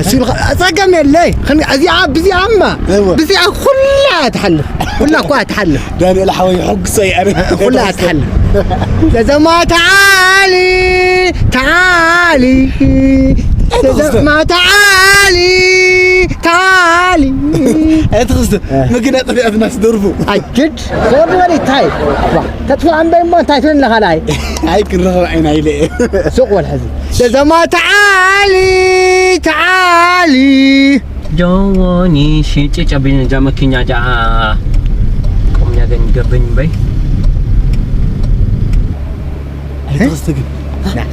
أسيل أترقم يلي خلني أزيع بزي عمّا بزي كلها تحلف كلها كوا تحلف داني الحوي حق سيئة كلها تحلف لازم ما تعالي تعالي لازم ما تعالي تعالي أنت قصد ما قلنا طبيعة الناس دربو أجد صور ولي تاي تدفع عن بين ما تايتون لها لاي هاي كرر عين عيلي سوق والحزن لازم ما تعالي تعالي جواني شيء cabin jam kinya ja komnya gan gabin bay أنت قصدك لا